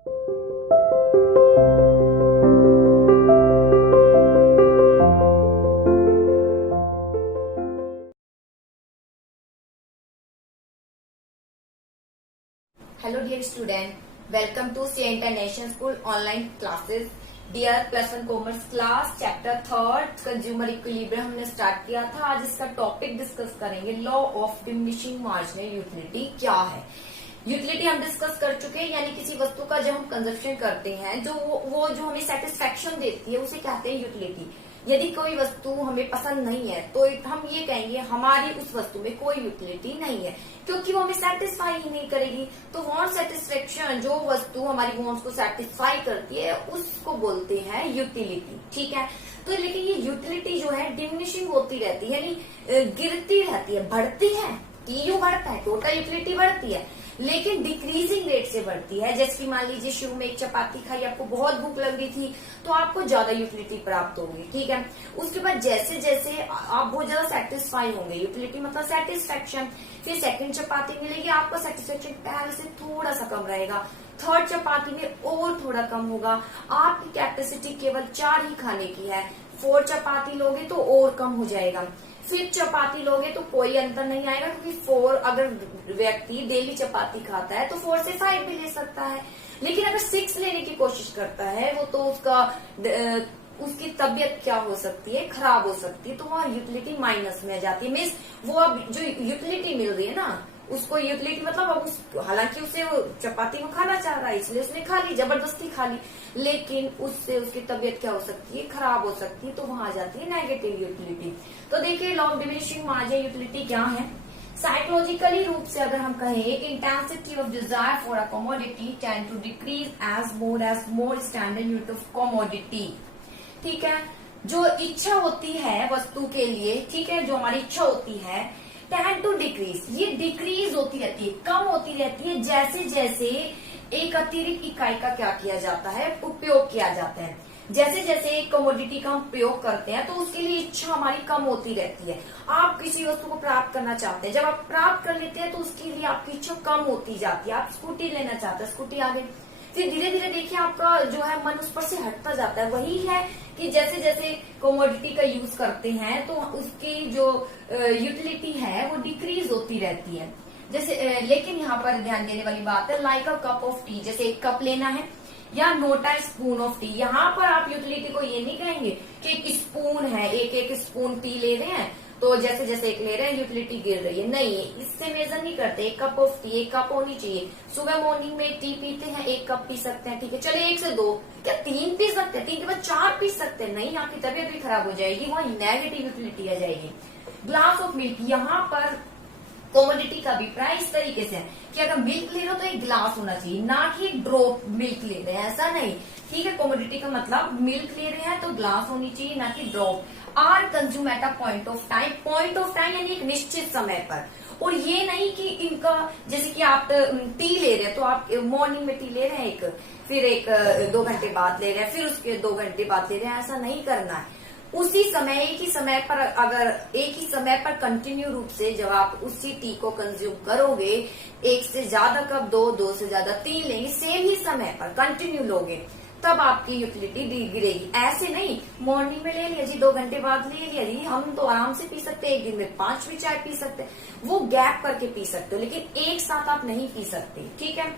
Hello dear student, welcome to C International School online classes. Dear plus one commerce class chapter third consumer equilibrium हमने start किया था। आज इसका topic discuss करेंगे, law of diminishing marginal utility क्या है। Utility हम discuss कर चुके हैं, यानी किसी वस्तु का जब हम कंजप्शन करते हैं जो वो जो हमें सेटिस्फेक्शन देती है उसे कहते हैं यूटिलिटी। यदि कोई वस्तु हमें पसंद नहीं है तो हम ये कहेंगे हमारी उस वस्तु में कोई यूटिलिटी नहीं है, क्योंकि वो हमें सेटिस्फाई ही नहीं करेगी। तो वांट सेटिस्फेक्शन, जो वस्तु हमारी वांट्स को सेटिस्फाई करती है उसको बोलते हैं यूटिलिटी। ठीक है, तो लेकिन ये यूटिलिटी जो है डिमिनिशिंग होती रहती है, यानी गिरती रहती है, बढ़ती है। टीयू बढ़ता है, टोटल यूटिलिटी बढ़ती है, लेकिन डिक्रीजिंग रेट से बढ़ती है। जैसे कि मान लीजिए शुरू में एक चपाती खाई, आपको बहुत भूख लग रही थी तो आपको ज्यादा यूटिलिटी प्राप्त होगी। ठीक है, उसके बाद जैसे जैसे आप बहुत ज्यादा सेटिस्फाई होंगे, यूटिलिटी मतलब सेटिस्फेक्शन, फिर सेकंड चपाती मिलेगी, आपका सेटिस्फेक्शन पहले से थोड़ा सा कम रहेगा, थर्ड चपाती में और थोड़ा कम होगा, आपकी कैपेसिटी केवल 4 ही खाने की है, 4 चपाती लोगे तो और कम हो जाएगा, फिर चपाती लोगे तो कोई अंतर नहीं आएगा, क्योंकि 4 अगर व्यक्ति डेली चपाती खाता है तो 4 से 5 भी ले सकता है। लेकिन अगर 6 लेने की कोशिश करता है वो तो उसकी तबीयत क्या हो सकती है, खराब हो सकती है, तो वहाँ यूटिलिटी माइनस में आ जाती है। मीन्स वो अब जो यूटिलिटी मिल रही है ना, उसको यूटिलिटी मतलब अब हालांकि उसे वो चपाती को खाना चाह रहा है इसलिए उसने खा ली, जबरदस्ती खा ली, लेकिन उससे उसकी तबीयत क्या हो सकती है, खराब हो सकती है, तो वहां आ जाती है नेगेटिव यूटिलिटी। तो देखिए law of diminishing marginal utility क्या है। साइकोलॉजिकली रूप से अगर हम कहें, intensity of desire for a commodity tend to decrease as more standard unit of commodity. ठीक है, जो इच्छा होती है वस्तु के लिए, ठीक है, जो हमारी इच्छा होती है टेंड टू डिक्रीज, ये डिक्रीज होती रहती है, कम होती रहती है, जैसे जैसे एक अतिरिक्त इकाई का क्या किया जाता है, उपयोग किया जाता है। जैसे जैसे एक कमोडिटी का हम प्रयोग करते हैं तो उसके लिए इच्छा हमारी कम होती रहती है। आप किसी वस्तु को प्राप्त करना चाहते हैं, जब आप प्राप्त कर लेते हैं तो उसके लिए आपकी इच्छा कम होती जाती है। आप स्कूटी लेना चाहते हैं, स्कूटी आ गई, फिर धीरे धीरे देखिए आपका जो है मन उस पर से हटता जाता है। वही है कि जैसे जैसे कमोडिटी का यूज करते हैं तो उसकी जो यूटिलिटी है वो डिक्रीज होती रहती है। जैसे लेकिन यहाँ पर ध्यान देने वाली बात है, like a cup of T, जैसे एक कप लेना है या note a spoon of T. यहाँ पर आप यूटिलिटी को ये नहीं कहेंगे कि एक स्पून है, एक एक स्पून टी ले रहे हैं तो जैसे जैसे एक ले रहे हैं यूटिलिटी गिर रही है, नहीं, इससे मेजर नहीं करते। एक कप ऑफ टी, एक कप होनी चाहिए। सुबह मॉर्निंग में टी पीते हैं, 1 कप पी सकते हैं, ठीक है, चले 1 से 2, क्या 3 पी सकते हैं, 3 के बाद 4 पी सकते हैं, नहीं, आपकी तबीयत भी खराब हो जाएगी, वहाँ नेगेटिव यूटिलिटी आ जाएगी। ग्लास ऑफ मिल्क, यहाँ पर कमोडिटी का अभिप्राय इस तरीके से है कि अगर मिल्क ले रहे हो तो एक ग्लास होना चाहिए, ना कि ड्रॉप मिल्क ले रहे हैं, ऐसा नहीं। ठीक है, कमोडिटी का मतलब मिल्क ले रहे हैं तो ग्लास होनी चाहिए, ना कि drop. Are consume at a point of time, point of time यानी एक निश्चित समय पर। और ये नहीं कि इनका जैसे कि आप टी ले रहे हैं तो आप मॉर्निंग में टी ले रहे हैं एक, फिर एक 2 घंटे बाद ले रहे हैं, फिर उसके 2 घंटे बाद ले रहे हैं, ऐसा नहीं करना है। उसी समय एक ही समय पर, अगर एक ही समय पर कंटिन्यू रूप से जब आप उसी टी को कंज्यूम करोगे, 1 से ज्यादा कप 2 से ज्यादा 3 लेंगे, सेम ही समय पर कंटिन्यू लोगे, तब आपकी यूटिलिटी गिरेगी। ऐसे नहीं मॉर्निंग में ले लिया जी, 2 घंटे बाद ले लिया जी, हम तो आराम से पी सकते हैं, एक दिन में 5 भी चाय पी सकते हैं, वो गैप करके पी सकते हो, लेकिन एक साथ आप नहीं पी सकते। ठीक है,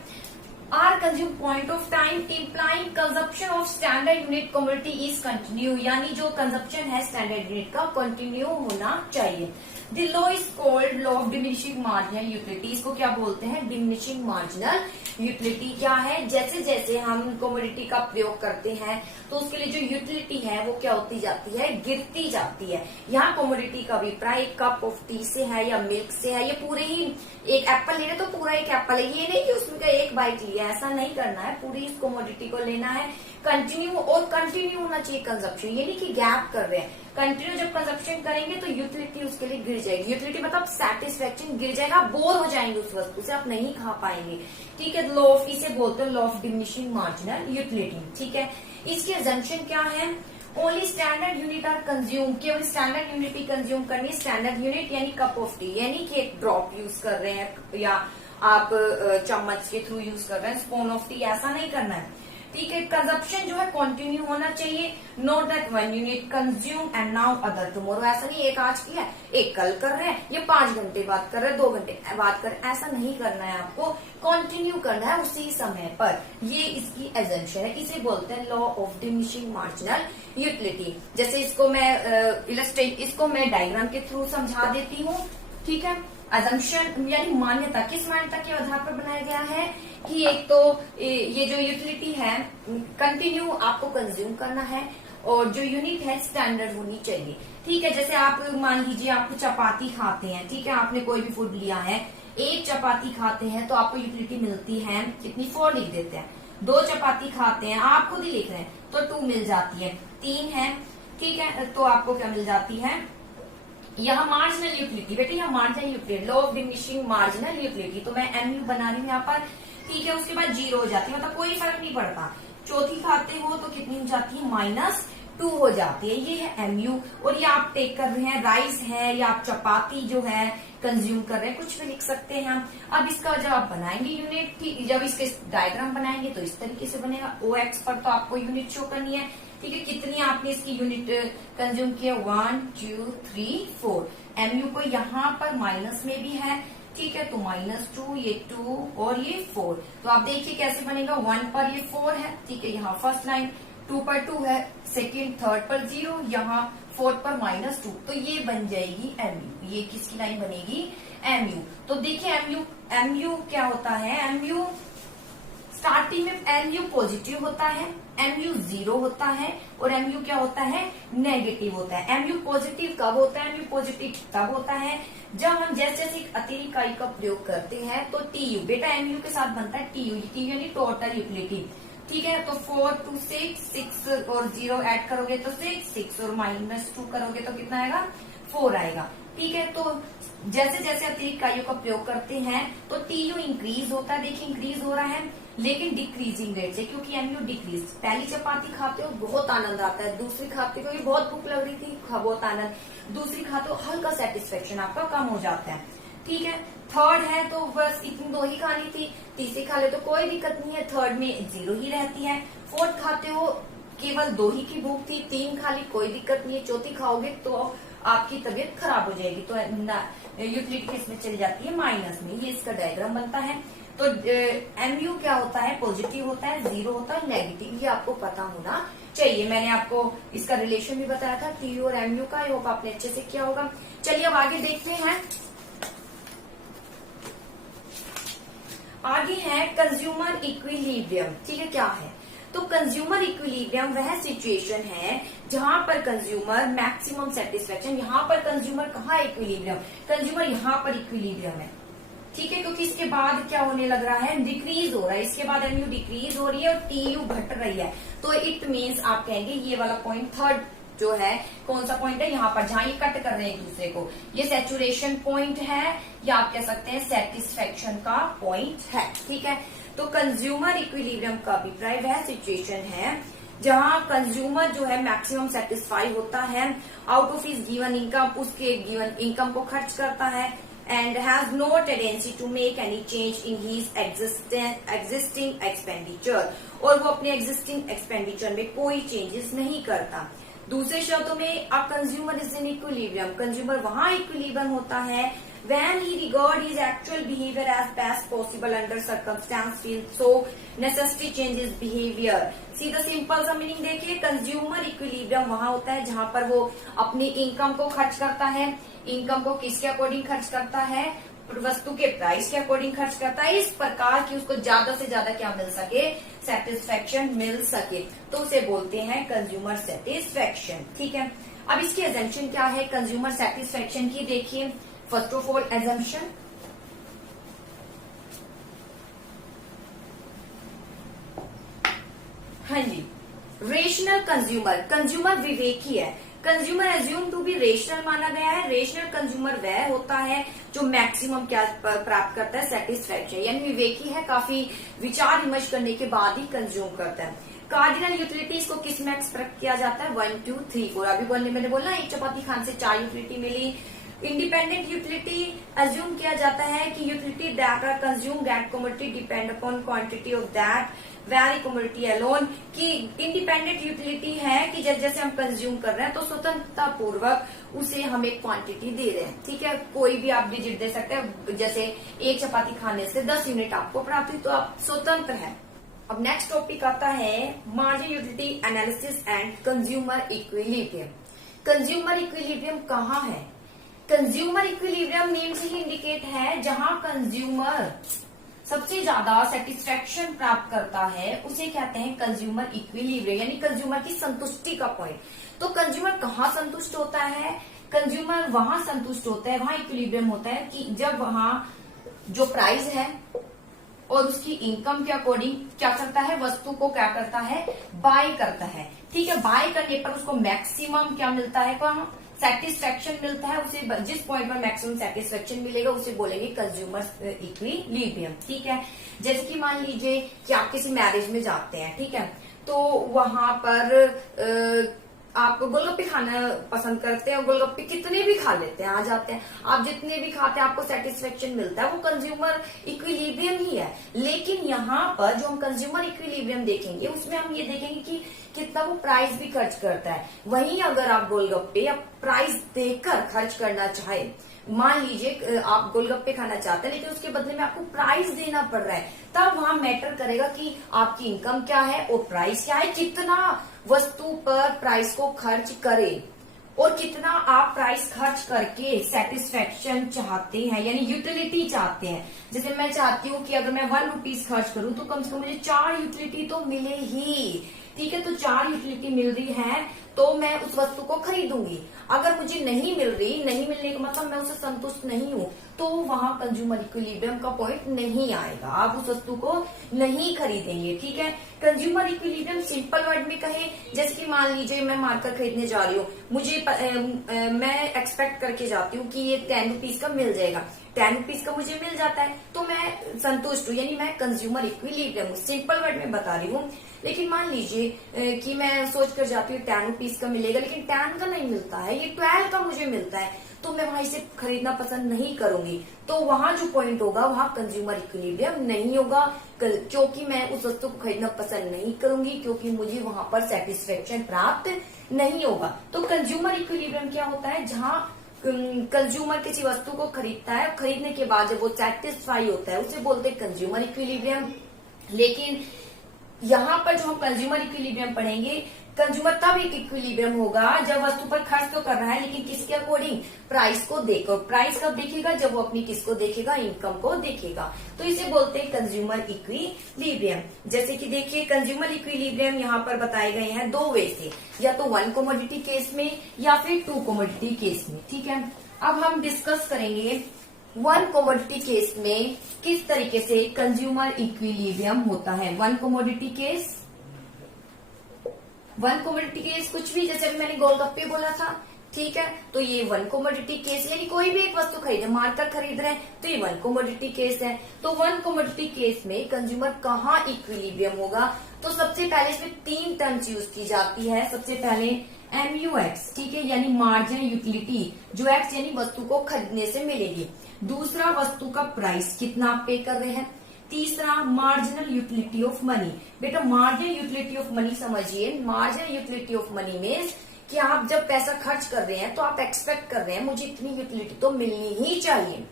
are consume point of time implying consumption of standard unit commodity is continue, यानी जो कंजप्शन है स्टैंडर्ड यूनिट का कंटिन्यू होना चाहिए। The law is called law of diminishing marginal utility, इसको क्या बोलते हैं, डिमिनिशिंग मार्जिनल यूटिलिटी। क्या है, जैसे जैसे हम कमोडिटी का प्रयोग करते हैं तो उसके लिए जो यूटिलिटी है वो क्या होती जाती है, गिरती जाती है। यहाँ कमोडिटी का अभिप्राय एक कप ऑफ टी से है या मिल्क से है, ये पूरे ही एक एप्पल ले रहे तो पूरा एक एप्पल है, ये नहीं कि उसमें का एक बाइट लिया, ऐसा नहीं करना है, पूरी इस कमोडिटी को लेना है कंटिन्यू, और कंटिन्यू होना चाहिए कंजप्शन, ये नहीं कि गैप कर रहे हैं। कंटिन्यू जब कंजप्शन करेंगे तो यूटिलिटी उसके लिए गिर जाएगी, यूटिलिटी मतलब सेटिस्फेक्शन गिर जाएगा, बोर हो जाएंगे उस वस्तु से, आप नहीं खा पाएंगे। ठीक है, लॉ ऑफ, इसे बोलते हैं law of diminishing marginal utility. ठीक है, इसके अजम्पशन क्या है, only standard unit are consume, केवल स्टैंडर्ड यूनिट ही कंज्यूम करनी है। स्टैंडर्ड यूनिट यानी कप ऑफ टी, यानी कि एक ड्रॉप यूज कर रहे हैं या आप चम्मच के थ्रू यूज कर रहे हैं, स्पून ऑफ टी, ऐसा नहीं करना है। ठीक है, कंजप्शन जो है कंटिन्यू होना चाहिए। Note that when you need consume and now other tomorrow, ऐसा नहीं एक आज किया एक कल कर रहे हैं, ये 5 घंटे बात कर रहे हैं, 2 घंटे बात कर रहे हैं, ऐसा नहीं करना है। आपको कंटिन्यू करना है उसी समय पर। ये इसकी एजम्पशन है, इसे बोलते हैं law of diminishing marginal utility. जैसे इसको मैं डायग्राम के थ्रू समझा देती हूँ। ठीक है, अजम्पशन यानी मान्यता, किस मान्यता के आधार पर बनाया गया है कि एक तो ये जो यूटिलिटी है कंटिन्यू आपको कंज्यूम करना है, और जो यूनिट है स्टैंडर्ड होनी चाहिए। ठीक है, जैसे आप मान लीजिए आप चपाती खाते हैं, ठीक है, आपने कोई भी फूड लिया है, एक चपाती खाते हैं तो आपको यूटिलिटी मिलती है कितनी, 4 लिख देते हैं। 2 चपाती खाते हैं, आप खुद ही लिख रहे हैं तो 2 मिल जाती है। 3 है, ठीक है, तो आपको क्या मिल जाती है, यहाँ मार्जिनल यूटिलिटी, बेटे यहाँ marginal utility, law of diminishing marginal utility, तो मैं एमयू बना रही हूँ यहाँ पर। ठीक है, उसके बाद 0 हो जाती है, मतलब कोई फर्क नहीं पड़ता। चौथी खाते हो तो कितनी हो जाती है, -2 हो जाती है। ये है एमयू। और ये आप टेक कर रहे हैं राइस है या आप चपाती जो है कंज्यूम कर रहे हैं, कुछ भी लिख सकते हैं हम। अब इसका जब आप बनाएंगे यूनिट, ठीक, जब इसके डायग्राम बनाएंगे तो इस तरीके से बनेगा। OX पर तो आपको यूनिट शो करनी है। ठीक है, कितनी आपने इसकी यूनिट कंज्यूम किया, 1 2 3 4। एमयू को यहाँ पर माइनस में भी है, ठीक है, तो -2, ये 2 और ये 4। तो आप देखिए कैसे बनेगा, 1 पर ये 4 है, ठीक है, यहाँ फर्स्ट लाइन, 2 पर 2 है, सेकेंड थर्ड पर 0, यहाँ 4 पर -2, तो ये बन जाएगी एमयू। ये किसकी लाइन बनेगी, एमयू। तो देखिए एमयू क्या होता है, एमयू स्टार्टिंग में एमयू पॉजिटिव होता है, एमयू 0 होता है, और एमयू क्या होता है, नेगेटिव होता है। एमयू पॉजिटिव कब होता है, एमयू पॉजिटिव तब होता है जब हम जैसे एक अतिरिक्त इकाई का प्रयोग करते हैं तो टीयू, बेटा एमयू के साथ बनता है टीयू, टीयू यानी टोटल यूटिलिटी। ठीक है, तो 4 2 6 और 0 ऐड करोगे तो 6 और -2 करोगे तो कितना आएगा, 4 आएगा। ठीक है, तो जैसे जैसे अतिरिक्त इकाइयों का प्रयोग करते हैं तो टीयू इंक्रीज होता है। देखिए इंक्रीज हो रहा है लेकिन डिक्रीजिंग रेट से, क्योंकि एमयू डिक्रीज। पहली चपाती खाते हो बहुत आनंद आता है, दूसरी खाते हो बहुत भूख लग रही थी, बहुत आनंद, दूसरी खाते हो हल्का सेटिस्फेक्शन आपका कम हो जाता है। ठीक है, थर्ड है तो बस इतनी 2 ही खानी थी, तीसरी खा ले तो कोई दिक्कत नहीं है, थर्ड में 0 ही रहती है। फोर्थ खाते हो केवल 2 ही की भूख थी, 3 खा ली, कोई दिक्कत नहीं है, चौथी खाओगे तो आपकी तबीयत खराब हो जाएगी, तो यूटिलिटी किसमें चली जाती है, माइनस में। ये इसका डायग्राम बनता है। तो एमयू क्या होता है, पॉजिटिव होता है, 0 होता है, नेगेटिव, ये आपको पता होना चाहिए। मैंने आपको इसका रिलेशन भी बताया था टीयू और एमयू का, ये आपने अच्छे से किया होगा। चलिए अब आगे देखते हैं। आगे है कंज्यूमर इक्विलिब्रियम। ठीक है, क्या है, तो कंज्यूमर इक्विलिब्रियम वह सिचुएशन है जहां पर कंज्यूमर मैक्सिमम सेटिस्फेक्शन, यहाँ पर कंज्यूमर कहाँ इक्विलिब्रियम, कंज्यूमर यहाँ पर इक्विलिब्रियम है। ठीक है, क्योंकि इसके बाद क्या होने लग रहा है, डिक्रीज हो रहा है, इसके बाद एमयू डिक्रीज हो रही है और टीयू घट रही है, तो इट मीन्स आप कहेंगे ये वाला पॉइंट थर्ड जो है, कौन सा पॉइंट है, यहाँ पर जहां ये कट कर रहे हैं एक दूसरे को, ये सैचुरेशन पॉइंट है, या आप कह सकते हैं सेटिस्फेक्शन का पॉइंट है। ठीक है, तो कंज्यूमर इक्विलिब्रियम का अभिप्राय वह सिचुएशन है जहां कंज्यूमर जो है मैक्सिमम सेटिस्फाई होता है, out of his given income, उसके गिवन इनकम को खर्च करता है, and has no tendency to make any change in his existing expenditure, और वो अपने existing expenditure में कोई changes नहीं करता। दूसरे शब्दों में a consumer is in equilibrium, consumer वहां equilibrium होता है when he regard his actual behavior as best possible under circumstance, feels so necessity changes behavior। सीधा सिंपल सा मीनिंग देखिए, कंज्यूमर इक्विलिब्रियम वहां होता है जहां पर वो अपनी इनकम को खर्च करता है, इनकम को किसके अकॉर्डिंग खर्च करता है, वस्तु के प्राइस के अकॉर्डिंग खर्च करता है, इस प्रकार की उसको ज्यादा से ज्यादा क्या मिल सके, सेटिस्फेक्शन मिल सके, तो उसे बोलते हैं कंज्यूमर सेटिस्फेक्शन। ठीक है, अब इसकी एजम्पशन क्या है कंज्यूमर सेटिस्फेक्शन की, देखिए फर्स्ट ऑफ ऑल एजम्पशन, हाँ जी, रेशनल कंज्यूमर, कंज्यूमर विवेकी है, consumer assume to be rational माना गया है। रेशनल कंज्यूमर वह होता है जो मैक्सिमम क्या प्राप्त करता है, सेटिस्फेक्शन, यानी विवेकी है, काफी विचार विमर्श करने के बाद ही कंज्यूम करता है। कार्डिनल यूटिलिटीज को किस में एक्सप्रेस किया जाता है, 1 2 3 4। अभी मैंने बोला एक चपाती खाने से 4 यूटिलिटी मिली, इंडिपेंडेंट यूटिलिटी अज्यूम किया जाता है कि utility that are consume that commodity depend upon quantity of that very commodity alone, कि इंडिपेंडेंट यूटिलिटी है कि जैसे हम कंज्यूम कर रहे हैं तो स्वतंत्रता पूर्वक उसे हम एक क्वांटिटी दे रहे हैं। ठीक है, कोई भी आप डिजिट दे सकते हैं, जैसे एक चपाती खाने से 10 यूनिट आपको प्राप्त हुई तो आप स्वतंत्र है। अब नेक्स्ट टॉपिक आता है margin utility analysis and consumer equilibrium. Consumer equilibrium कहाँ है? कंज्यूमर इक्विलिब्रियम नेम से ही इंडिकेट है जहां कंज्यूमर सबसे ज्यादा सेटिस्फेक्शन प्राप्त करता है उसे कहते हैं कंज्यूमर इक्विलिब्रियम, यानी कंज्यूमर की संतुष्टि का पॉइंट। तो कंज्यूमर कहाँ संतुष्ट होता है? कंज्यूमर वहां संतुष्ट होता है, वहां इक्विलिब्रियम होता है कि जब वहां जो प्राइस है और उसकी इनकम के अकॉर्डिंग क्या करता है, वस्तु को क्या करता है, बाय करता है। ठीक है, बाय करने पर उसको मैक्सिमम क्या मिलता है, कहाँ सेटिस्फेक्शन मिलता है। उसे जिस पॉइंट पर मैक्सिमम सेटिस्फेक्शन मिलेगा उसे बोलेंगे कंज्यूमर इक्विलिब्रियम। ठीक है, जैसे कि मान लीजिए कि आप किसी मैरिज में जाते हैं, ठीक है, तो वहां पर आप गोलगप्पे खाना पसंद करते हैं और गोलगप्पे कितने भी खा लेते हैं, आ जाते हैं, आप जितने भी खाते हैं आपको सेटिस्फेक्शन मिलता है, वो कंज्यूमर इक्विलिब्रियम ही है। लेकिन यहाँ पर जो हम कंज्यूमर इक्विलिब्रियम देखेंगे उसमें हम ये देखेंगे कि कितना वो प्राइस भी खर्च करता है। वहीं अगर आप गोलगप्पे या प्राइस देकर खर्च करना चाहे, मान लीजिए आप गोलगप्पे खाना चाहते हैं लेकिन उसके बदले में आपको प्राइस देना पड़ रहा है, तब वहां मैटर करेगा कि आपकी इनकम क्या है और प्राइस क्या है, कितना वस्तु पर प्राइस को खर्च करें और कितना आप प्राइस खर्च करके सेटिस्फेक्शन चाहते हैं, यानी यूटिलिटी चाहते हैं। जैसे मैं चाहती हूँ कि अगर मैं 1 रुपीज खर्च करूँ तो कम से कम मुझे 4 यूटिलिटी तो मिले ही। ठीक है, तो 4 यूटिलिटी मिल रही है तो मैं उस वस्तु को खरीदूंगी। अगर मुझे नहीं मिल रही, नहीं मिलने का मतलब मैं उससे संतुष्ट नहीं हूँ, तो वहां कंज्यूमर इक्विलिब्रियम का पॉइंट नहीं आएगा, आप उस वस्तु को नहीं खरीदेंगे। ठीक है, कंज्यूमर इक्विलिब्रियम सिंपल वर्ड में कहे, जैसे कि मान लीजिए मैं मार्कर खरीदने जा रही हूँ, मुझे मैं एक्सपेक्ट करके जाती हूँ कि ये 10 रुपीज का मिल जाएगा, 10 रुपीज का मुझे मिल जाता है तो मैं संतुष्ट हूँ, यानी मैं कंज्यूमर इक्विलिब्रियम हूँ। सिंपल वर्ड में बता रही हूँ। लेकिन मान लीजिए कि मैं सोच कर जाती हूँ 10 रुपीज का मिलेगा, लेकिन 10 का नहीं मिलता है, ये 12 का मुझे मिलता है, तो मैं वहां इसे खरीदना पसंद नहीं करूंगी। तो वहां जो पॉइंट होगा वहां कंज्यूमर इक्विलिब्रियम नहीं होगा, क्योंकि मैं उस वस्तु को खरीदना पसंद नहीं करूंगी, क्योंकि मुझे वहां पर सेटिस्फेक्शन प्राप्त नहीं होगा। तो कंज्यूमर इक्विलिब्रियम क्या होता है, जहां कंज्यूमर किसी वस्तु को खरीदता है, खरीदने के बाद जब वो सेटिस्फाई होता है उसे बोलते हैं कंज्यूमर इक्विलिब्रियम। लेकिन यहाँ पर जो हम कंज्यूमर इक्विलिब्रियम पढ़ेंगे, कंज्यूमर तब एक इक्विलिब्रियम होगा जब वस्तु पर खर्च तो कर रहा है लेकिन किसके अकॉर्डिंग, प्राइस को देखो। प्राइस कब देखेगा, जब वो अपनी किसको देखेगा, इनकम को देखेगा। तो इसे बोलते हैं कंज्यूमर इक्विलिब्रियम। जैसे कि देखिए कंज्यूमर इक्विलिब्रियम यहाँ पर बताए गए हैं 2 वे से, या तो 1 कमोडिटी केस में या फिर 2 कमोडिटी केस में। ठीक है, अब हम डिस्कस करेंगे 1 कमोडिटी केस में किस तरीके से कंज्यूमर इक्विलिब्रियम होता है। 1 कमोडिटी केस, 1 कमोडिटी केस कुछ भी, जैसे मैंने गोलगप्पे बोला था, ठीक है, तो ये 1 कमोडिटी केस, यानी कोई भी एक वस्तु खरीदे, मार्कर खरीद रहे हैं तो ये 1 कमोडिटी केस है। तो 1 कमोडिटी केस में कंज्यूमर कहाँ इक्विलिब्रियम होगा, तो सबसे पहले इसमें 3 टर्म्स यूज की जाती है। सबसे पहले MUX, ठीक है, यानी मार्जिनल यूटिलिटी, जो X यानी वस्तु को खरीदने से मिलेगी। दूसरा वस्तु का प्राइस, कितना आप पे कर रहे हैं। तीसरा मार्जिनल यूटिलिटी ऑफ मनी। बेटा मार्जिनल यूटिलिटी ऑफ मनी समझिए, मार्जिनल यूटिलिटी ऑफ मनी में कि आप जब पैसा खर्च कर रहे हैं तो आप एक्सपेक्ट कर रहे हैं मुझे इतनी यूटिलिटी तो मिलनी ही चाहिए,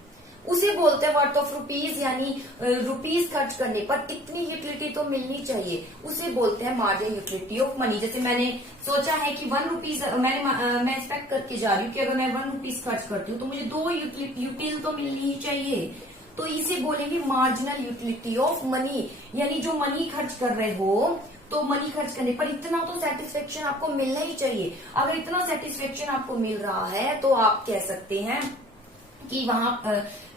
उसे बोलते हैं वर्थ ऑफ रुपीज, यानी रुपीज खर्च करने पर इतनी यूटिलिटी तो मिलनी चाहिए, उसे बोलते हैं मार्जिनल यूटिलिटी ऑफ मनी। जैसे मैंने सोचा है कि 1 रुपीज मैं एक्सपेक्ट करके जा रही हूँ कि अगर मैं 1 रुपीज खर्च करती हूँ तो मुझे 2 यूटिलिटी तो मिलनी ही चाहिए, तो इसे बोलेंगे मार्जिनल यूटिलिटी ऑफ मनी। यानी जो मनी खर्च कर रहे हो तो मनी खर्च करने पर इतना तो सेटिस्फेक्शन आपको मिलना ही चाहिए। अगर इतना सेटिस्फेक्शन आपको मिल रहा है तो आप कह सकते हैं कि वहां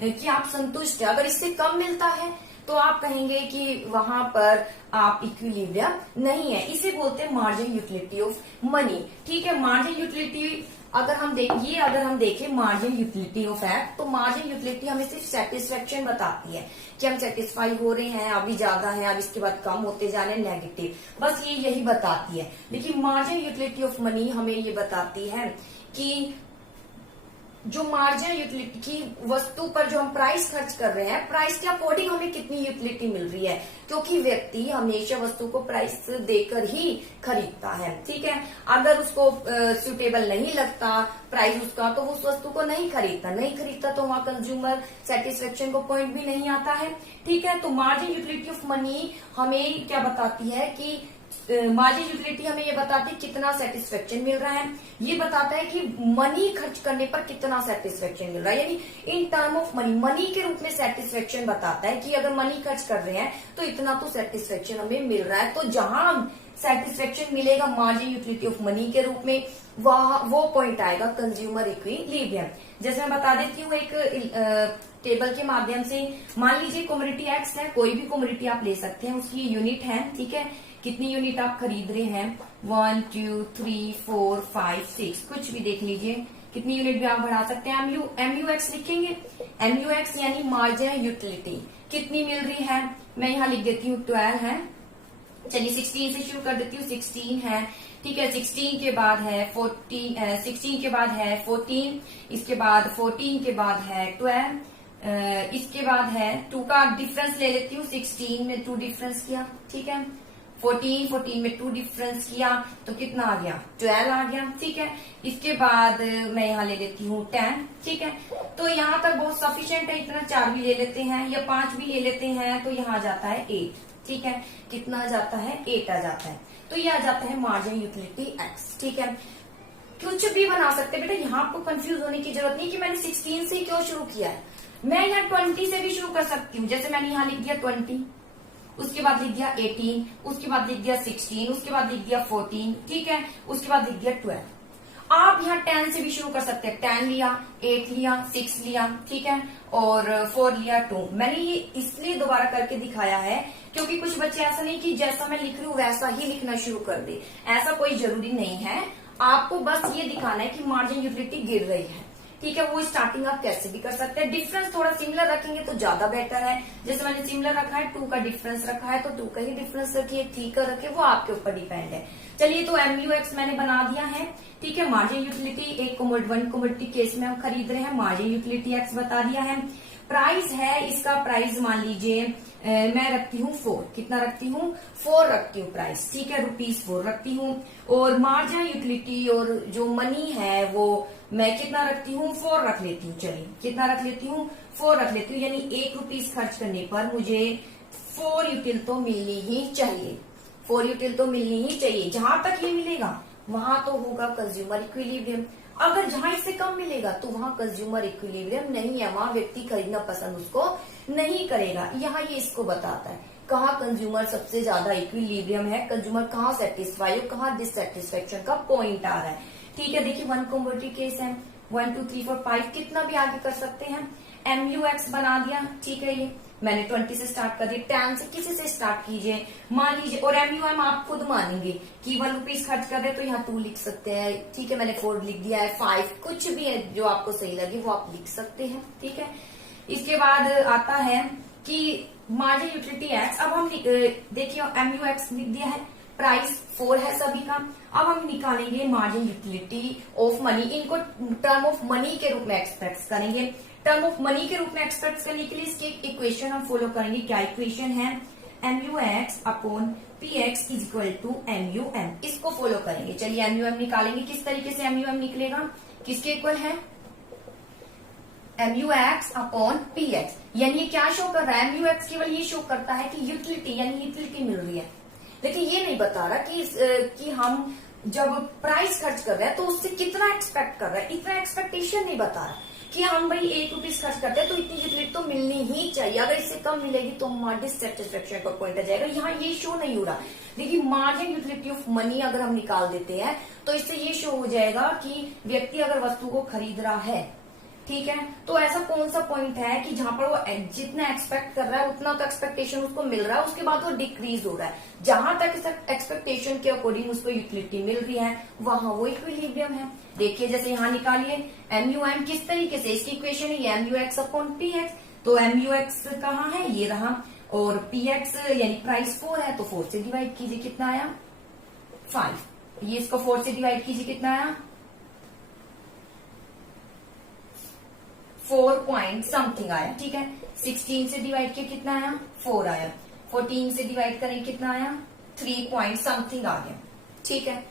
कि आप संतुष्ट है। अगर इससे कम मिलता है तो आप कहेंगे कि वहां पर आप इक्विलिब्रियम नहीं है, इसे बोलते हैं मार्जिनल यूटिलिटी ऑफ मनी। ठीक है, मार्जिनल यूटिलिटी अगर हम देखें मार्जिनल यूटिलिटी ऑफ एक्ट, तो मार्जिनल यूटिलिटी हमें सिर्फ सेटिस्फेक्शन बताती है कि हम सेटिस्फाई हो रहे हैं, अभी ज्यादा है, अब इसके बाद कम होते जा रहे हैं, नेगेटिव, बस ये यही बताती है। लेकिन मार्जिनल यूटिलिटी ऑफ मनी हमें ये बताती है कि जो मार्जिनल यूटिलिटी की वस्तु पर जो हम प्राइस खर्च कर रहे हैं, प्राइस के अकॉर्डिंग हमें कितनी यूटिलिटी मिल रही है, क्योंकि व्यक्ति हमेशा वस्तु को प्राइस देकर ही खरीदता है। ठीक है, अगर उसको सुटेबल नहीं लगता प्राइस उसका, तो वो उस वस्तु को नहीं खरीदता तो वहां कंज्यूमर सेटिस्फेक्शन को पॉइंट भी नहीं आता है। ठीक है, तो मार्जिन यूटिलिटी ऑफ मनी हमें क्या बताती है कि मार्जिन यूटिलिटी हमें ये बताती है कितना सेटिस्फेक्शन मिल रहा है, ये बताता है कि मनी खर्च करने पर कितना सेटिस्फेक्शन मिल रहा है, यानी in term of money, money के रूप में सेटिस्फेक्शन बताता है कि अगर मनी खर्च कर रहे हैं तो इतना तो सेटिस्फेक्शन हमें मिल रहा है। तो जहां सेटिस्फेक्शन मिलेगा मार्जिन यूटिलिटी ऑफ मनी के रूप में, वो पॉइंट आएगा कंज्यूमर इक्विलिब्रियम। जैसे मैं बता देती हूँ एक टेबल के माध्यम से, मान लीजिए कमोडिटी एक्स है, कोई भी कमोडिटी आप ले सकते हैं, उसकी यूनिट है। ठीक है, कितनी यूनिट आप खरीद रहे हैं, 1 2 3 4 5 6, कुछ भी देख लीजिए, कितनी यूनिट भी आप बढ़ा सकते हैं। एमयू एक्स लिखेंगे, एमयू एक्स यानी मार्जिनल यूटिलिटी कितनी मिल रही है, मैं यहाँ लिख देती हूँ 12 है। चलिए 16 से शुरू कर देती हूँ, 16 है। ठीक है, 16 के बाद है 14, 16 के बाद है 14, इसके बाद 14 के बाद है 12, इसके बाद है 2 का डिफरेंस ले लेती हूँ, 16 में 2 डिफरेंस किया। ठीक है, 14 में 2 डिफरेंस किया तो कितना आ गया, 12 आ गया। ठीक है, इसके बाद मैं यहाँ ले लेती हूँ 10। ठीक है, तो यहाँ तक बहुत सफिशिएंट है, इतना 4 भी ले लेते हैं या 5 भी ले लेते हैं तो यहाँ आ जाता है 8। ठीक है, कितना आ जाता है, 8 आ जाता है। तो ये आ जाता है मार्जिन यूटिलिटी एक्स। ठीक है, कुछ भी बना सकते हैं बेटा, यहाँ आपको कंफ्यूज होने की जरूरत नहीं कि मैंने 16 से क्यों शुरू किया है, मैं यहाँ 20 से भी शुरू कर सकती हूँ। जैसे मैंने यहाँ लिख दिया 20, उसके बाद लिख दिया 18, उसके बाद लिख दिया 16, उसके बाद लिख दिया 14। ठीक है, उसके बाद लिख दिया 12। आप यहाँ 10 से भी शुरू कर सकते हैं, 10 लिया, 8 लिया, 6 लिया। ठीक है, और 4 लिया, 2। मैंने ये इसलिए दोबारा करके दिखाया है क्योंकि कुछ बच्चे ऐसा नहीं कि जैसा मैं लिख रही हूँ वैसा ही लिखना शुरू कर दे, ऐसा कोई जरूरी नहीं है। आपको बस ये दिखाना है कि मार्जिन यूटिलिटी गिर रही है। ठीक है, वो स्टार्टिंग आप कैसे भी कर सकते हैं। डिफरेंस थोड़ा सिमिलर रखेंगे तो ज्यादा बेटर है। जैसे मैंने सिमिलर रखा है, 2 का डिफरेंस रखा है तो 2 का ही डिफरेंस रखिए, 3 का रखिए, वो आपके ऊपर डिपेंड है। चलिए, तो एमयू एक्स मैंने बना दिया है। ठीक है, मार्जिन यूटिलिटी एक कमोडिटी केस में हम खरीद रहे हैं, मार्जिन यूटिलिटी एक्स बता दिया है। प्राइस है, इसका प्राइस मान लीजिए मैं रखती हूँ 4। कितना रखती हूँ, 4 रखती हूँ प्राइस। ठीक है, ₹4 रखती हूँ। और मार्जिनल यूटिलिटी और जो मनी है वो मैं कितना रखती हूँ, 4 रख लेती हूँ। चलिए, कितना रख लेती हूँ, 4 रख लेती हूँ, यानी ₹1 खर्च करने पर मुझे 4 यूटिल तो मिलनी ही चाहिए, 4 यूटिल तो मिलनी ही चाहिए। जहां तक ये मिलेगा वहां तो होगा कंज्यूमर इक्विलिब्रियम। अगर जहां इससे कम मिलेगा तो वहां कंज्यूमर इक्विलिब्रियम नहीं है, वहां व्यक्ति खरीदना पसंद उसको नहीं करेगा। यहाँ ये इसको बताता है कहाँ कंज्यूमर सबसे ज्यादा इक्विलिब्रियम है, कंज्यूमर कहाँ सेटिस्फाई और कहाँ डिससेटिस्फेक्शन का पॉइंट आ रहा है। ठीक है, देखिए 1 कमोडिटी केस है, 1 2 3 4 5, कितना भी आगे कर सकते हैं। एमयू एक्स बना दिया। ठीक है, ये मैंने 20 से स्टार्ट कर दिया, 10 से किसी से स्टार्ट कीजिए मान लीजिए। और एमयू एम आप खुद मानेंगे कि ₹1 खर्च कर रहे हैं तो यहाँ 2 लिख सकते हैं। ठीक है, मैंने 4 लिख दिया है, 5, कुछ भी है जो आपको सही लगे वो आप लिख सकते हैं। ठीक है, इसके बाद आता है कि मार्जिन यूटिलिटी एक्स। अब हम देखिए एमयू एक्स लिख दिया है, प्राइस 4 है सभी का। अब हम निकालेंगे मार्जिन यूटिलिटी ऑफ मनी, इनको टर्म ऑफ मनी के रूप में एक्सप्रेस करेंगे। टर्म ऑफ मनी के रूप में एक्सप्रेस करने के लिए इसकी एक इक्वेशन हम फॉलो करेंगे। क्या इक्वेशन है, MU X upon P X is equal to MU M, इसको फॉलो करेंगे। चलिए एमयू एम निकालेंगे। किस तरीके से एमयू एम निकलेगा, किसके इक्वल है, MU X upon P x. यानी क्या शो कर रहा है, एमयू एक्स केवल ये शो करता है कि यूटिलिटी यानी यूटिलिटी मिल रही है, लेकिन ये नहीं बता रहा कि हम जब प्राइस खर्च कर रहे हैं तो उससे कितना एक्सपेक्ट कर रहा है, इतना एक्सपेक्टेशन नहीं बता रहा कि हम भाई ₹1 खर्च करते हैं तो इतनी यूटिलिटी तो मिलनी ही चाहिए, अगर इससे कम मिलेगी तो हमारा डिससेटिस्फेक्शन का पॉइंट आ जाएगा। यहाँ ये शो नहीं हो रहा। देखिए मार्जिन यूटिलिटी ऑफ मनी अगर हम निकाल देते हैं तो इससे ये शो हो जाएगा कि व्यक्ति अगर वस्तु को खरीद रहा है, ठीक है, तो ऐसा कौन सा पॉइंट है कि जहां पर वो जितना एक्सपेक्ट कर रहा है उतना तो एक्सपेक्टेशन उसको मिल रहा है, उसके बाद वो डिक्रीज हो रहा है। जहां तक एक्सपेक्टेशन के अकॉर्डिंग उसको यूटिलिटी मिल रही है वहां वो इक्विलिब्रियम है। देखिए जैसे यहाँ निकालिए एमयू एम, किस तरीके से इसकी इक्वेशन है MU X upon P x. तो एमयू एक्स कहाँ है, ये रहा, और पी एक्स यानी प्राइस 4 है तो 4 से डिवाइड कीजिए, कितना आया 5। ये इसको 4 से डिवाइड कीजिए, कितना आया 4 पॉइंट समथिंग आया, ठीक है। 16 से डिवाइड किया कितना आया, 4 आया। 14 से डिवाइड करें कितना आया, 3 पॉइंट समथिंग आ गया, ठीक है।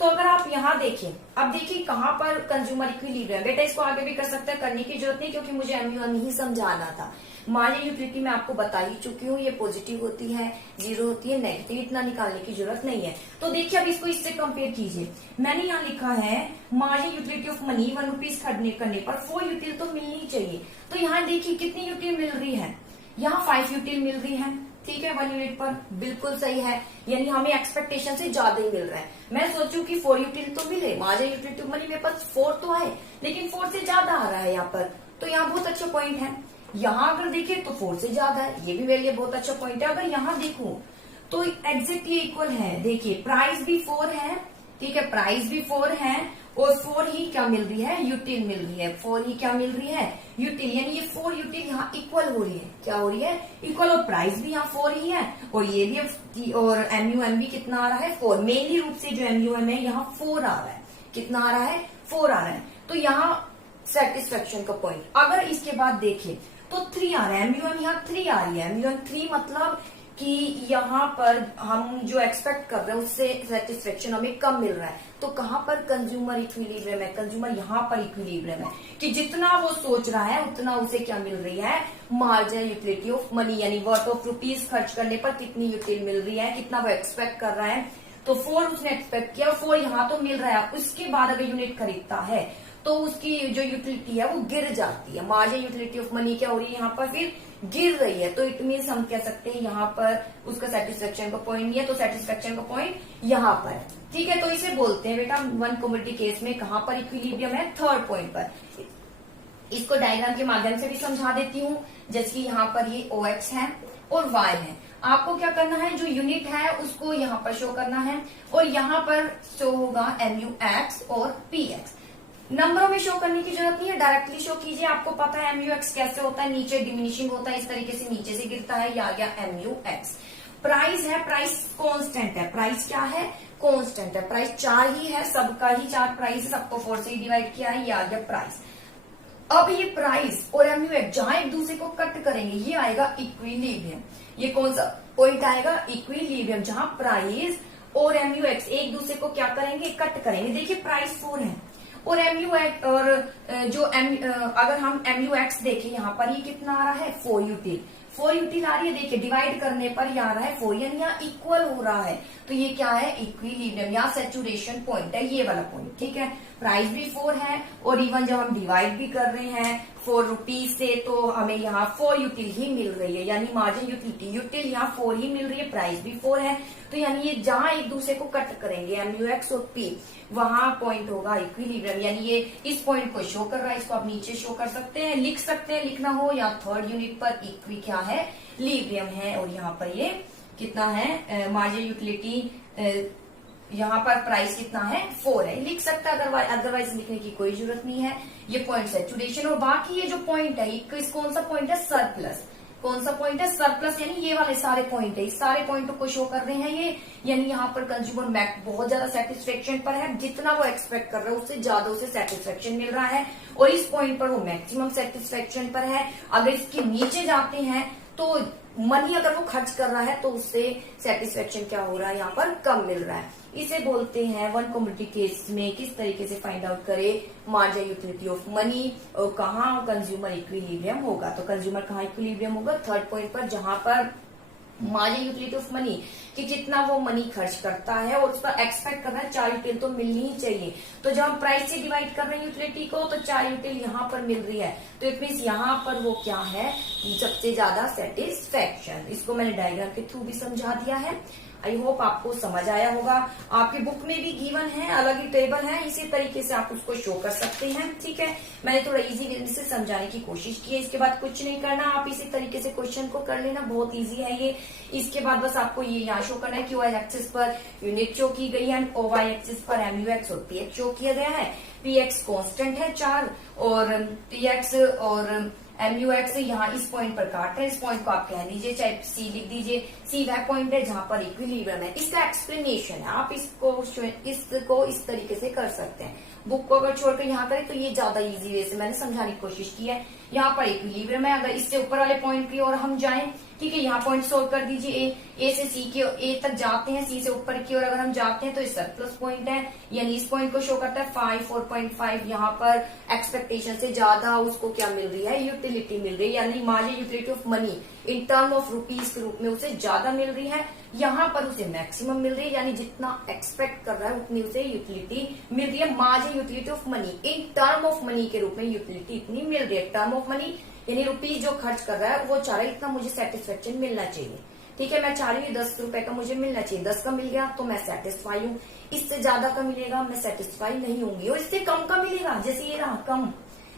तो अगर आप यहाँ देखिए, अब देखिए कहाँ पर कंज्यूमर इक्विलिब्रियम, बेटा इसको आगे भी कर सकते हैं, करने की जरूरत नहीं क्योंकि मुझे MUM ही समझाना था। मार्जिन यूटिलिटी मैं आपको बता ही चुकी हूँ, ये पॉजिटिव होती है, 0 होती है, नेगेटिव, इतना निकालने की जरूरत नहीं है। तो देखिए अब इसको इससे कंपेयर कीजिए। मैंने यहाँ लिखा है margin utility of money 1 rupees खरीदने करने पर 4 यूटिल तो मिलनी चाहिए। तो यहाँ देखिए कितनी यूटिल मिल रही है, यहाँ 5 यूटिल मिल रही है, ठीक है, 1 यूनिट पर, बिल्कुल सही है। यानी हमें एक्सपेक्टेशन से ज्यादा ही मिल रहा है। मैं सोचूं कि 4 यूटिल तो मिले, मार्जिन यूटिलिटी ऑफ मनी मेरे पास 4 तो है, लेकिन 4 से ज्यादा आ रहा है यहाँ पर, तो यहाँ बहुत अच्छा पॉइंट है। यहाँ अगर देखें तो 4 से ज्यादा है, ये भी मेरे लिए बहुत अच्छा पॉइंट है। अगर यहाँ देखूं तो एग्जैक्टली इक्वल है। देखिए प्राइस भी 4 है, ठीक है, प्राइस भी 4 है और 4 ही क्या मिल रही है, यूटिल मिल रही है। 4 ही क्या मिल रही है, यूटिल, यानी ये 4 यूटिल यहाँ इक्वल हो रही है। क्या हो रही है, इक्वल। और प्राइस भी यहाँ 4 ही है और ये भी, और MUM भी कितना आ रहा है, 4। मेनली रूप से जो MUM है यहाँ 4 आ रहा है। कितना आ रहा है, 4 आ रहा है। तो यहाँ सेटिस्फेक्शन का पॉइंट। अगर इसके बाद देखें तो 3 आ रहा है, MUM यहाँ 3 आ रही है। MUM 3 मतलब कि यहाँ पर हम जो एक्सपेक्ट कर रहे हैं उससे सेटिस्फेक्शन हमें कम मिल रहा है। तो कहाँ पर कंज्यूमर इक्विलिब्रियम है, कंज्यूमर यहाँ पर इक्विलिब्रियम है कि जितना वो सोच रहा है उतना उसे क्या मिल रही है, मार्जिनल यूटिलिटी ऑफ मनी, यानी वर्थ ऑफ रुपीज खर्च करने पर कितनी यूटिल मिल रही है, कितना वो एक्सपेक्ट कर रहा है। तो 4 उसने एक्सपेक्ट किया, 4 यहाँ तो मिल रहा है। उसके बाद अगर यूनिट खरीदता है तो उसकी जो यूटिलिटी है वो गिर जाती है। मार्जिनल यूटिलिटी ऑफ मनी क्या हो रही है, यहाँ पर फिर गिर रही है। तो इट मीन्स हम कह सकते हैं यहाँ पर उसका सेटिस्फेक्शन का पॉइंट नहीं है, तो सेटिस्फेक्शन का पॉइंट यहाँ पर है, ठीक है। तो इसे बोलते हैं बेटा 1 कमोडिटी केस में कहाँ पर इक्विलिब्रियम है, 3rd पॉइंट पर। इसको डायग्राम के माध्यम से भी समझा देती हूँ। जैसे कि यहाँ पर ये OX है और Y है। आपको क्या करना है, जो यूनिट है उसको यहाँ पर शो करना है और यहाँ पर शो होगा MUX और PX। नंबरों में शो करने की जरूरत नहीं है, डायरेक्टली शो कीजिए। आपको पता है MUX कैसे होता है, नीचे डिमिनिशिंग होता है, इस तरीके से नीचे से गिरता है, ये आ गया MUX। प्राइस है, प्राइस कांस्टेंट है। प्राइस क्या है, कांस्टेंट है। प्राइस 4 ही है, सबका ही 4 प्राइस है, सबको 4 से ही डिवाइड किया है, ये आ गया प्राइस। अब ये प्राइस और MUX जहां एक दूसरे को कट करेंगे ये आएगा इक्विलिब्रियम। ये कौन सा पॉइंट आएगा, इक्विलिब्रियम, जहां प्राइस और MUX एक दूसरे को क्या करेंगे, कट करेंगे। देखिए प्राइस 4 है और MUX और अगर हम MUX देखें यहाँ पर ये कितना आ रहा है, 4 यूटिल। 4 यूटिल आ रही है, देखिए डिवाइड करने पर ये आ रहा है 4, यानी यहाँ इक्वल हो रहा है। तो ये क्या है, इक्विलिब्रियम, यहाँ सैचुरेशन पॉइंट है, ये वाला पॉइंट, ठीक है। प्राइस भी 4 है और इवन जब हम डिवाइड भी कर रहे हैं 4 रुपीज से तो हमें यहाँ 4 यूटिल ही मिल रही है, यानी मार्जिन यूटिलिटी यूटिल यहाँ 4 ही मिल रही है, प्राइस भी 4 है। तो यानी ये जहां एक दूसरे को कट करेंगे MUX और P, वहां पॉइंट होगा इक्विलिब्रियम, यानी ये इस पॉइंट को शो कर रहा है। इसको आप नीचे शो कर सकते हैं, लिख सकते हैं, लिखना हो या 3rd यूनिट पर इक्वी क्या है, लिब्रियम है। और यहाँ पर ये कितना है, मार्जिन यूटिलिटी, यहाँ पर प्राइस कितना है, 4 है, लिख सकता है, अदरवाइज लिखने की कोई जरूरत नहीं है। ये पॉइंट सैचुरेशन। और बाकी ये जो पॉइंट है, कौन सा पॉइंट है, सरप्लस। कौन सा पॉइंट है, सरप्लस, यानी ये वाले सारे पॉइंट है, इस सारे पॉइंटों को शो कर रहे हैं ये। यानी यहाँ पर कंज्यूमर मैक बहुत ज्यादा सेटिस्फेक्शन पर है, जितना वो एक्सपेक्ट कर रहा है उससे ज्यादा उसे सेटिस्फेक्शन मिल रहा है और इस पॉइंट पर वो मैक्सिमम सेटिस्फेक्शन पर है। अगर इसके नीचे जाते हैं तो मनी अगर वो खर्च कर रहा है तो उससे सेटिस्फेक्शन क्या हो रहा है, यहाँ पर कम मिल रहा है। इसे बोलते हैं 1 कमोडिटी केस में किस तरीके से फाइंड आउट करें मार्जिनल यूटिलिटी ऑफ मनी और कहाँ कंज्यूमर इक्विलिब्रियम होगा। तो कंज्यूमर कहाँ इक्विलिब्रियम होगा, 3rd पॉइंट पर, जहां पर मार्जिनल यूटिलिटी ऑफ मनी कि जितना वो मनी खर्च करता है और उस पर एक्सपेक्ट कर रहा है 4 यूटिल तो मिलनी ही चाहिए। तो जब हम प्राइस से डिवाइड कर रहे हैं यूटिलिटी को तो 4 यूटिल यहाँ पर मिल रही है, तो इट मीन्स यहाँ पर वो क्या है, सबसे ज्यादा सेटिस्फेक्शन। इसको मैंने डायग्राम के थ्रू भी समझा दिया है। आई होप आपको समझ आया होगा। आपकी बुक में भी गिवन है, अलग ही टेबल है, इसी तरीके से आप उसको शो कर सकते हैं, ठीक है। मैंने थोड़ा इजी वे से समझाने की कोशिश की है। इसके बाद कुछ नहीं करना, आप इसी तरीके से क्वेश्चन को कर लेना, बहुत इजी है ये। इसके बाद बस आपको ये यहाँ शो करना है कि वाई एक्सिस पर यूनिट शो की गई है और वाई एक्सिस पर MUX और PX शो किया गया है। PX कांस्टेंट है 4 और PX और MUX यहाँ इस पॉइंट पर काट रहे हैं। इस पॉइंट को आप कह दीजिए, चाहे C लिख दीजिए, सी वह पॉइंट है जहां पर इक्विलिब्रियम है। इसका एक्सप्लेनेशन है, आप इसको इस तरीके से कर सकते हैं। बुक को अगर छोड़कर यहाँ करें तो ये ज्यादा इजी वे से मैंने समझाने की कोशिश की है। यहाँ पर इक्विलिब्रियम है, अगर इससे ऊपर वाले पॉइंट की ओर हम जाएं, ठीक है, यहाँ पॉइंट सोल्व कर दीजिए। ए से सी की ए तक जाते हैं, सी से ऊपर की ओर अगर हम जाते हैं तो ये सरप्लस पॉइंट है, यानी इस पॉइंट को शो करता है 4.5। यहाँ पर एक्सपेक्टेशन से ज्यादा उसको क्या मिल रही है, यूटिलिटी मिल रही है, यानी marginal utility of money in term of rupees के रूप में उसे ज्यादा मिल रही है। यहाँ पर उसे मैक्सिमम मिल रही है, यानी जितना एक्सपेक्ट कर रहा है उतनी उसे यूटिलिटी मिल रही है। Marginal utility of money in term of money के रूप में यूटिलिटी इतनी मिल रही है। टर्म ऑफ मनी यानी रुपीज जो खर्च कर रहा है वो चाह रहा है इतना मुझे सेटिस्फेक्शन मिलना चाहिए, ठीक है, मैं चाह रही हूँ 10 रुपए का मुझे मिलना चाहिए, 10 का मिल गया तो मैं सेटिस्फाई हूँ। इससे ज्यादा का मिलेगा मैं सेटिस्फाई नहीं होंगी, और इससे कम का मिलेगा जैसे ये रहा कम,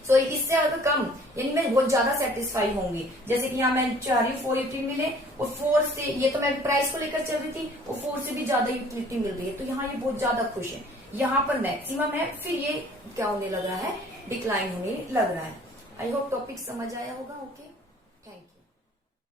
सॉरी इससे अगर कम यानी मैं बहुत ज्यादा सेटिस्फाई होंगी। जैसे कि यहाँ मैं चाह रही हूँ 480 मिले, और 4 से ये तो मैं प्राइस को लेकर चल रही थी, और 4 से भी ज्यादा यूटिलिटी मिल रही है, तो यहाँ ये बहुत ज्यादा खुश है। यहाँ पर मैक्सिमम है, फिर ये क्या होने लगा है, डिक्लाइन होने लग रहा है। आई होप टॉपिक समझ आया होगा। ओके।